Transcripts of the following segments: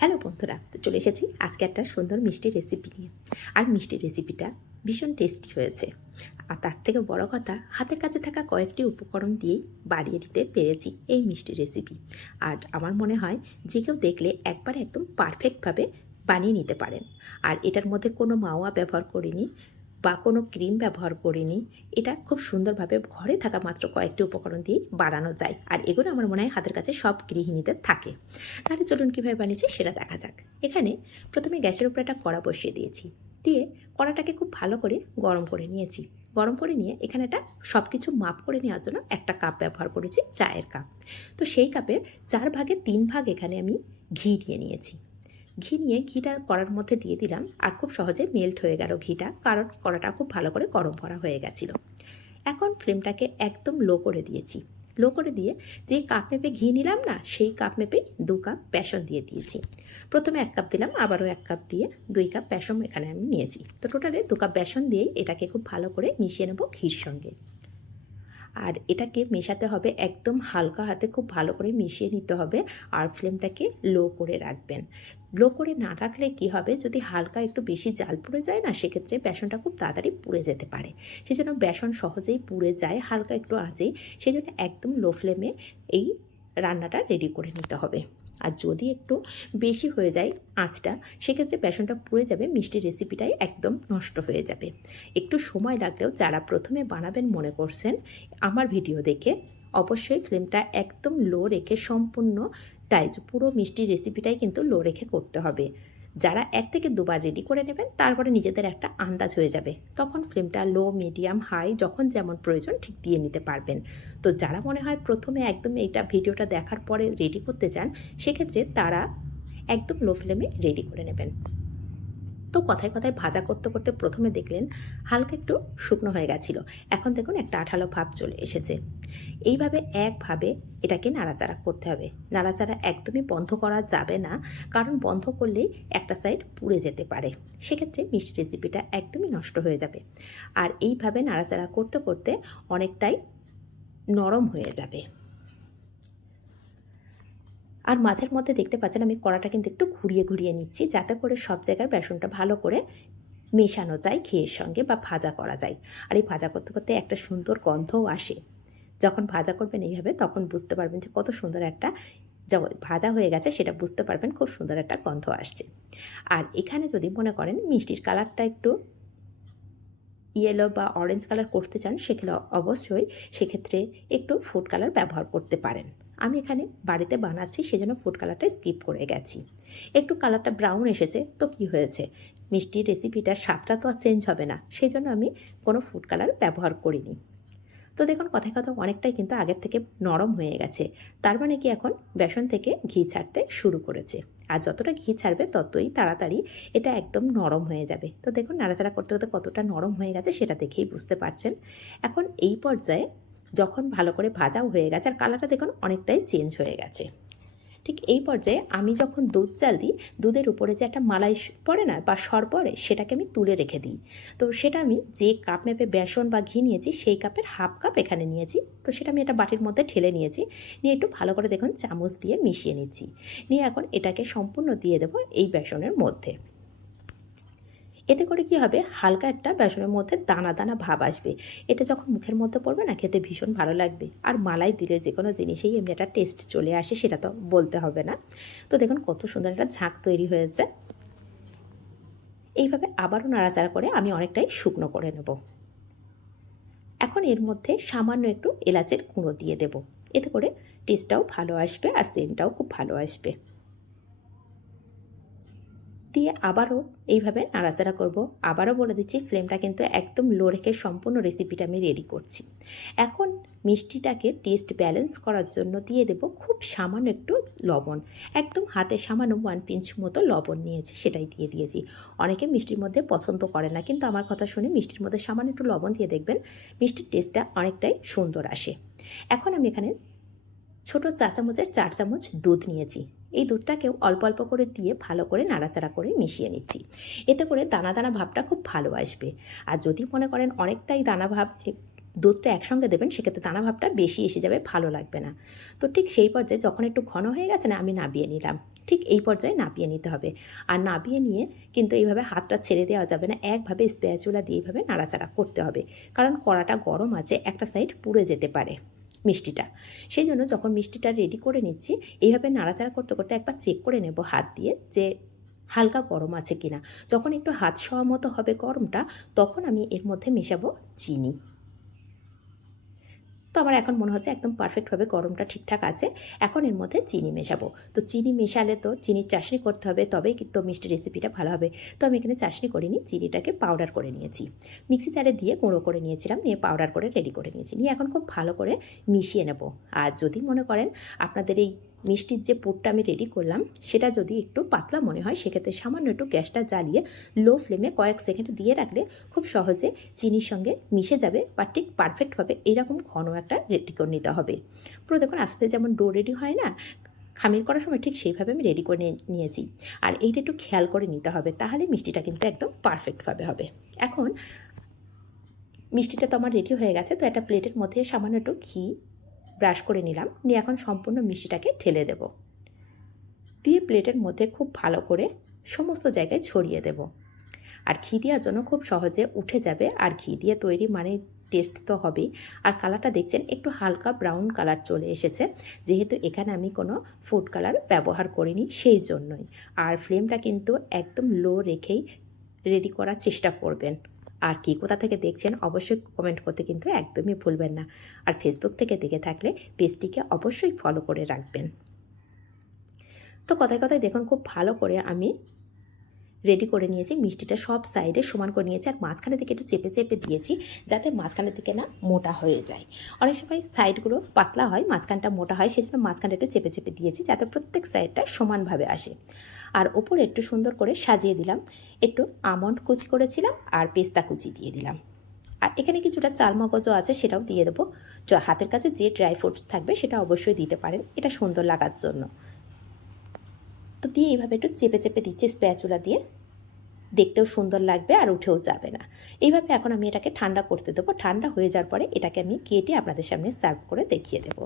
Hello বন্ধুরা, তো চলে এসেছি আজকে একটা সুন্দর মিষ্টি রেসিপি নিয়ে। আর মিষ্টি রেসিপিটা ভীষণ টেস্টি হয়েছে। আর তার থেকে বড় কথা, হাতের কাছে থাকা কয়েকটি উপকরণ দিয়েই বাড়িয়ে দিতে পেরেছি এই মিষ্টি রেসিপি আর আমার মনে হয়, যে কেউ দেখলে একবার একদম পারফেক্টভাবে বানিয়ে নিতে পারেন। আর এটার মধ্যে কোনো মাওয়া ব্যবহার করিনি বা কোনো ক্রিম ব্যবহার করিনি, এটা খুব সুন্দরভাবে ঘরে থাকা মাত্র কয়েকটি উপকরণ দিয়ে বাড়ানো যায়। আর এগুলো আমার মনে হয় হাতের কাছে সব গৃহিণীদের থাকে। তাহলে চলুন কীভাবে বানিয়েছি সেটা দেখা যাক। এখানে প্রথমে গ্যাসের উপরে একটা কড়া বসিয়ে দিয়েছি। দিয়ে কড়াটাকে খুব ভালো করে গরম করে নিয়েছি। গরম করে নিয়ে এখানে একটা সব কিছু মাপ করে নেওয়ার জন্য একটা কাপ ব্যবহার করেছি, চায়ের কাপ। তো সেই কাপের চার ভাগে তিন ভাগ এখানে আমি ঘি নিয়ে নিয়েছি। ঘি নিয়ে ঘিটা কড়ার মধ্যে দিয়ে দিলাম আর খুব সহজে মেল্ট হয়ে গেল ঘিটা, কারণ কড়াটা খুব ভালো করে গরম করা হয়ে গেছিল। এখন ফ্লেমটাকে একদম লো করে দিয়েছি। লো করে দিয়ে যে কাপ মেপে ঘি নিলাম না, সেই কাপ মেপেই দু কাপ বেসন দিয়ে দিয়েছি। প্রথমে এক কাপ দিলাম, আবারও এক কাপ দিয়ে দুই কাপ বেসন এখানে আমি নিয়েছি। তো টোটালে দু কাপ বেসন দিয়েই এটাকে খুব ভালো করে মিশিয়ে নেব ঘির সঙ্গে। আর এটাকে মেশাতে হবে একদম হালকা হাতে খুব ভালো করে মিশিয়ে নিতে হবে আর ফ্লেমটাকে লো করে রাখবেন। লো করে না রাখলে কি হবে? যদি হালকা একটু বেশি জাল পুড়ে যায় না, সেক্ষেত্রে বেসনটা খুব তাড়াতাড়ি পুড়ে যেতে পারে। সেজন্য বেসন সহজেই পুড়ে যায়, হালকা একটু আঁচেই সেই জন্য একদম লো ফ্লেমে এই রান্নাটা রেডি করে নিতে হবে। আর যদি একটু বেশি হয়ে যায় আঁচটা, সেক্ষেত্রে বেসনটা পুড়ে যাবে মিষ্টি রেসিপিটাই একদম নষ্ট হয়ে যাবে। একটু সময় লাগলেও যারা প্রথমে বানাবেন মনে করছেন, আমার ভিডিও দেখে অবশ্যই ফ্লেমটা একদম লো রেখে সম্পূর্ণ টাইজ পুরো মিষ্টি রেসিপিটাই কিন্তু লো রেখে করতে হবে। যারা এক থেকে দুবার রেডি করে নেবেন, তারপরে নিজেদের একটা আন্দাজ হয়ে যাবে। তখন ফ্লেমটা লো মিডিয়াম হাই যখন যেমন প্রয়োজন ঠিক দিয়ে নিতে পারবেন। তো যারা মনে হয় প্রথমে একদম এইটা ভিডিওটা দেখার পরে রেডি করতে চান, সেক্ষেত্রে তারা একদম লো ফ্লেমে রেডি করে নেবেন। তো কথায় কথায় ভাজা করতে করতে প্রথমে দেখলেন হালকা একটু শুকনো হয়ে গেছিল। এখন দেখুন একটা আঠালো ভাব চলে এসেছে। এইভাবে একভাবে এটাকে নাড়াচাড়া করতে হবে। নাড়াচাড়া একদমই বন্ধ করা যাবে না, কারণ বন্ধ করলেই একটা সাইড পুড়ে যেতে পারে। সেক্ষেত্রে মিষ্টি রেসিপিটা একদমই নষ্ট হয়ে যাবে। আর এইভাবে নাড়াচাড়া করতে করতে অনেকটাই নরম হয়ে যাবে। আর মাঝের মধ্যে দেখতে পাচ্ছেন আমি কড়াটা কিন্তু একটু ঘুরিয়ে ঘুরিয়ে নিচ্ছি, যাতে করে সব জায়গায় বেসনটা ভালো করে মেশানো যায়, ঘিয়ের সঙ্গে বা ভাজা করা যায়। আর এই ভাজা করতে করতে একটা সুন্দর গন্ধও আসে। যখন ভাজা করবেন এইভাবে, তখন বুঝতে পারবেন যে কত সুন্দর একটা ভাজা হয়ে গেছে, সেটা বুঝতে পারবেন খুব সুন্দর একটা গন্ধ আসছে। আর এখানে যদি মনে করেন মিষ্টির কালারটা একটু ইয়েলো বা অরেঞ্জ কালার করতে চান সেখানে অবশ্যই সেক্ষেত্রে একটু ফুড কালার ব্যবহার করতে পারেন। আমি এখানে বাড়িতে বানাচ্ছি, সেজন্য ফুড কালারটা স্কিপ করে গেছি। একটু কালারটা ব্রাউন এসেছে, তো কি হয়েছে? মিষ্টির রেসিপিটার স্বাদটা তো আর চেঞ্জ হবে না সেই জন্য আমি কোনো ফুড কালার ব্যবহার করিনি। তো দেখুন, কথায় কথা অনেকটাই কিন্তু আগের থেকে নরম হয়ে গেছে, তার মানে কি এখন বেসন থেকে ঘি ছাড়তে শুরু করেছে। আর যতটা ঘি ছাড়বে, ততই তাড়াতাড়ি এটা একদম নরম হয়ে যাবে। তো দেখুন, নাড়াচাড়া করতে করতে কতটা নরম হয়ে গেছে, সেটা দেখেই বুঝতে পারছেন। এখন এই পর্যায়ে যখন ভালো করে ভাজাও হয়ে গেছে আর কালারটা দেখুন অনেকটাই চেঞ্জ হয়ে গেছে। ঠিক এই পর্যায়ে আমি যখন দুধ চাল দিই, দুধের উপরে যে একটা মালাই পড়ে না বা সর পড়ে, সেটাকে আমি তুলে রেখে দিই। তো সেটা আমি যে কাপ মেপে বেসন বা ঘি নিয়েছি, সেই কাপের হাফ কাপ এখানে নিয়েছি। তো সেটা আমি একটা বাটির মধ্যে ঠেলে নিয়েছি। নিয়ে একটু ভালো করে দেখুন চামচ দিয়ে মিশিয়ে নিচ্ছি। নিয়ে এখন এটাকে সম্পূর্ণ দিয়ে দেবো এই বেসনের মধ্যে। এতে করে কি হবে? হালকা একটা বেসনের মধ্যে দানা দানা ভাব আসবে। এটা যখন মুখের মধ্যে পড়বে না, খেতে ভীষণ ভালো লাগবে। আর মালাই দিলে যে কোনো জিনিসেই এমনি একটা টেস্ট চলে আসে, সেটা তো বলতে হবে না। তো দেখুন কত সুন্দর একটা ঝাঁক তৈরি হয়েছে। এইভাবে আবারও নাড়াচাড়া করে আমি অনেকটাই শুকনো করে নেব। এখন এর মধ্যে সামান্য একটু এলাচের গুঁড়ো দিয়ে দেব। এতে করে টেস্টটাও ভালো আসবে আর সেন্টটাও খুব ভালো আসবে। দিয়ে আবারও এইভাবে নাড়াচাড়া করব। আবারও বলে দিচ্ছি, ফ্লেমটা কিন্তু একদম লো রেখে সম্পূর্ণ রেসিপিটা আমি রেডি করছি। এখন মিষ্টিটাকে টেস্ট ব্যালেন্স করার জন্য দিয়ে দেব খুব সামান্য একটু লবণ। একদম হাতে সামান্য ওয়ান পিঞ্চ মতো লবণ নিয়েছি, সেটাই দিয়ে দিয়েছি। অনেকে মিষ্টির মধ্যে পছন্দ করে না, কিন্তু আমার কথা শুনে মিষ্টির মধ্যে সামান্য একটু লবণ দিয়ে দেখবেন মিষ্টির টেস্টটা অনেকটাই সুন্দর আসে। এখন আমি এখানে ছোট চা চামচের চার চামচ দুধ নিয়েছি। এই দুধটাকেও অল্প অল্প করে দিয়ে ভালো করে নাড়াচাড়া করে মিশিয়ে নিচ্ছি। এতে করে দানা দানা ভাবটা খুব ভালো আসবে। আর যদি মনে করেন অনেকটাই দানা ভাব দুধটা একসঙ্গে দেবেন, সেক্ষেত্রে দানা ভাবটা বেশি এসে যাবে, ভালো লাগবে না। তো ঠিক সেই পর্যায়ে যখন একটু ঘন হয়ে গেছে না, আমি নাবিয়ে নিলাম। ঠিক এই পর্যায়ে নাবিয়ে নিতে হবে। আর নাবিয়ে নিয়ে কিন্তু এইভাবে হাতটা ছেড়ে দেওয়া যাবে না, একভাবে স্প্যাচুলা দিয়ে এইভাবে নাড়াচাড়া করতে হবে। কারণ কড়াটা গরম আছে, একটা সাইড পুড়ে যেতে পারে। মিষ্টিটা। সেই জন্য যখন মিষ্টিটা রেডি করে নিচ্ছি, এইভাবে নাড়াচাড়া করতে করতে একবার চেক করে নেব হাত দিয়ে যে হালকা গরম আছে কিনা। যখন একটু হাত শোয়া মতো হবে গরমটা, তখন আমি এর মধ্যে মেশাবো চিনি। আমার এখন মনে হচ্ছে একদম পারফেক্টভাবে গরমটা ঠিকঠাক আছে। এখন এর মধ্যে চিনি মেশাবো। তো চিনি মেশালে তো চিনির চাশনি করতে হবে, তবেই কিন্তু মিষ্টি রেসিপিটা ভালো হবে। তো আমি এখানে চাশনি করিনি, চিনিটাকে পাউডার করে নিয়েছি। মিক্সি জারে দিয়ে গুঁড়ো করে নিয়েছিলাম, নিয়ে পাউডার করে রেডি করে নিয়েছি। নিয়ে এখন খুব ভালো করে মিশিয়ে নেব। আর যদি মনে করেন আপনাদের এই মিষ্টির যে পুরটা আমি রেডি করলাম, সেটা যদি একটু পাতলা মনে হয়, সেক্ষেত্রে সামান্য একটু গ্যাসটা জ্বালিয়ে লো ফ্লেমে কয়েক সেকেন্ড দিয়ে রাখলে খুব সহজে চিনির সঙ্গে মিশে যাবে বা ঠিক পারফেক্টভাবে এরকম ঘন একটা রেডি করে নিতে হবে। পুরো দেখুন আস্তে যেমন ডো রেডি হয় না, খামির করার সময় ঠিক সেইভাবে আমি রেডি করে নিয়ে- নিয়েছি। আর এইটা একটু খেয়াল করে নিতে হবে, তাহলে মিষ্টিটা কিন্তু একদম পারফেক্টভাবে হবে। এখন মিষ্টিটা তো আমার রেডি হয়ে গেছে, তো একটা প্লেটের মধ্যে সামান্য একটু ঘি ব্রাশ করে নিলাম। নিয়ে এখন সম্পূর্ণ মিষ্টিটাকে ঢেলে দেব। দিয়ে প্লেটের মধ্যে খুব ভালো করে সমস্ত জায়গায় ছড়িয়ে দেব। আর ঘি দেওয়ার জন্য খুব সহজে উঠে যাবে। আর ঘি দিয়ে তৈরি মানে টেস্ট তো হবেই। আর কালারটা দেখছেন, একটু হালকা ব্রাউন কালার চলে এসেছে। যেহেতু এখানে আমি কোনো ফুড কালার ব্যবহার করিনি সেই জন্যই। আর ফ্লেমটা কিন্তু একদম লো রেখেই রেডি করার চেষ্টা করবেন। আর কি কোথা থেকে দেখছেন অবশ্যই কমেন্ট করতে কিন্তু একদমই ভুলবেন না। আর ফেসবুক থেকে দেখে থাকলে পেজটিকে অবশ্যই ফলো করে রাখবেন। তো কথায় কথায় দেখুন, খুব ভালো করে আমি রেডি করে নিয়েছি, মিষ্টিটা সব সাইডে সমান করে নিয়েছি, আর মাঝখানে দিকে একটু চেপে চেপে দিয়েছি, যাতে মাঝখানের দিকে না মোটা হয়ে যায়। অনেক সময় সাইডগুলো পাতলা হয়, মাঝখানটা মোটা হয় সেই জন্য মাঝখানটা একটু চেপে চেপে দিয়েছি, যাতে প্রত্যেক সাইডটা সমানভাবে আসে। আর ওপরে একটু সুন্দর করে সাজিয়ে দিলাম, একটু আমন্ড কুচি করেছিলাম, আর পেস্তা কুচি দিয়ে দিলাম। আর এখানে কিছুটা চাল মগজও আছে, সেটাও দিয়ে দেবো। হাতের কাছে যে ড্রাই ফ্রুটস থাকবে, সেটা অবশ্যই দিতে পারেন, এটা সুন্দর লাগার জন্য। তো দিয়ে এইভাবে একটু চেপে চেপে দিচ্ছি স্প্যাচুলা দিয়ে। দেখতেও সুন্দর লাগবে আর উঠেও যাবে না। এইভাবে এখন আমি এটাকে ঠান্ডা করতে দেবো। ঠান্ডা হয়ে যাওয়ার পরে এটাকে আমি কেটে আপনাদের সামনে সার্ভ করে দেখিয়ে দেবো।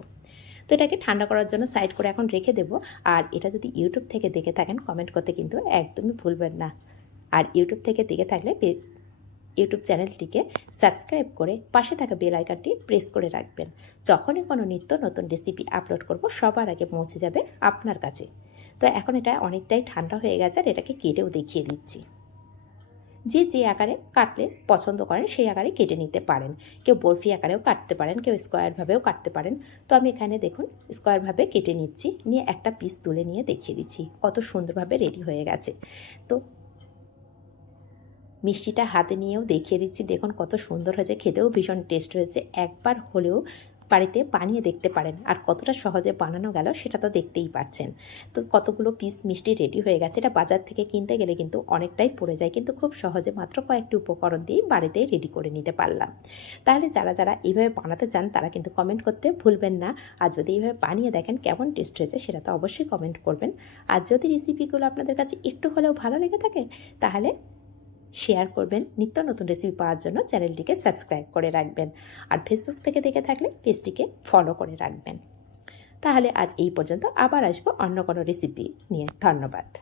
তো এটাকে ঠান্ডা করার জন্য সাইড করে এখন রেখে দেবো। আর এটা যদি ইউটিউব থেকে দেখে থাকেন, কমেন্ট করতে কিন্তু একদমই ভুলবেন না। আর ইউটিউব থেকে দেখে থাকলে ইউটিউব চ্যানেলটিকে সাবস্ক্রাইব করে পাশে থাকা বেল আইকনটি প্রেস করে রাখবেন। যখনই কোনো নিত্য নতুন রেসিপি আপলোড করব, সবার আগে পৌঁছে যাবে আপনার কাছে। তো এখন এটা অনেকটাই ঠান্ডা হয়ে গেছে আর এটাকে কেটেও দেখিয়ে দিচ্ছি। যে যে আকারে কাটলে পছন্দ করেন সেই আকারে কেটে নিতে পারেন। কেউ বরফি আকারেও কাটতে পারেন, কেউ স্কোয়ারভাবেও কাটতে পারেন। তো আমি এখানে দেখুন স্কোয়ারভাবে কেটে নিচ্ছি, নিয়ে একটা পিস তুলে নিয়ে দেখিয়ে দিচ্ছি কত সুন্দরভাবে রেডি হয়ে গেছে। তো মিষ্টিটা হাতে নিয়েও দেখিয়ে দিচ্ছি, দেখুন কত সুন্দর হয়েছে, খেতেও ভীষণ টেস্ট হয়েছে। একবার হলেও বাড়িতে বানিয়ে দেখতে পারেন। আর কতটা সহজে বানানো গেল সেটা তো দেখতেই পাচ্ছেন তো কতগুলো পিস মিষ্টি রেডি হয়ে গেছে এটা বাজার থেকে কিনতে গেলে কিন্তু অনেকটাই পড়ে যায়। কিন্তু খুব সহজে মাত্র কয়েকটি উপকরণ দিয়েই বাড়িতেই রেডি করে নিতে পারলাম। তাহলে যারা যারা এইভাবে বানাতে চান তারা কিন্তু কমেন্ট করতে ভুলবেন না। আর যদি এইভাবে বানিয়ে দেখেন কেমন টেস্ট হয়েছে সেটা তো অবশ্যই কমেন্ট করবেন। আর যদি রেসিপিগুলো আপনাদের কাছে একটু হলেও ভালো লেগে থাকে তাহলে শেয়ার করবেন। নিত্য নতুন রেসিপি পাওয়ার জন্য চ্যানেলটিকে সাবস্ক্রাইব করে রাখবেন। আর ফেসবুক থেকে দেখে থাকলে পেজটিকে ফলো করে রাখবেন। তাহলে আজ এই পর্যন্ত। আবার আসব অন্য কোনো রেসিপি নিয়ে। ধন্যবাদ।